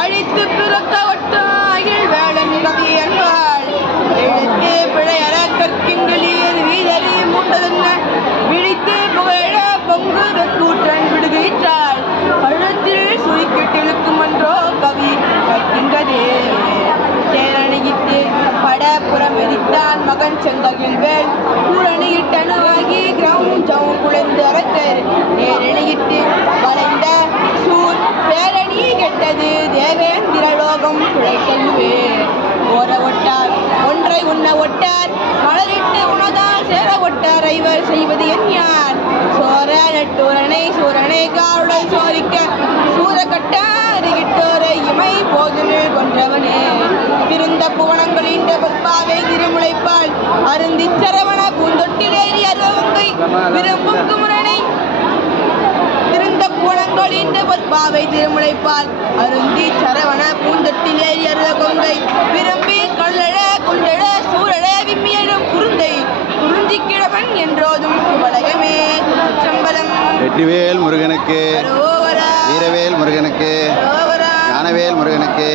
அழித்து பிறக்க ஒட்டாயில் வேளன் கவி என்பாள் எழுத்து பிழையற கற்கிங்களியது வீதறி மூட்டதென்ன விழித்து புகழ பொங்கு கூற்றன் விடுகின்றாள் கழுத்தில் சுருக்கிட்டிழுக்கும் என்றோ கவி கற்கின்றதே தேரணியிட்டு படப்புறம் எரித்தான் மகன் செந்தகிழ்வேல் கூரணியிட்டணுவாகி கிரௌஞ்சம் குழைந்து அரக்கர் நேரணியிட்டு வளைந்த சூர் பேரணி கெட்டது தேவேந்திரலோகம் குழைக்கல்வே ஓர ஒட்டார் ஒன்றை உண்ண ஒட்டார் மலரிட்டு உணதால் சேர ஒட்டார் ஐவர் செய்வது என் யார் சோர நட்டூரனை சூரனை காருடன் சோரிக்க சூர கட்டாரிகிட்டோரை இமை போதுனில் கொன்றவனே பிறந்த புவனங்களின் பற்பாவை திருமுளைப்பால் அருந்தி சரவண பூந்தொட்டிலேறி அருவங்கை விரும்பும் குமரனை பிறந்த புவனங்களின் பற்பாவை திருமுளைப்பால் அருந்தி சரவண பூந்தொட்டிலேறி அருவ கொங்கை விரும்பி கொள்ளழ குண்டழ சூழழ விம்மியழும் குருந்தை குறிஞ்சி கிழவன் என்றோதும் உலகமே சம்பளம். வெற்றிவேல் முருகனுக்கு, வீரவேல் முருகனுக்கு, ஞானவேல் முருகனுக்கு.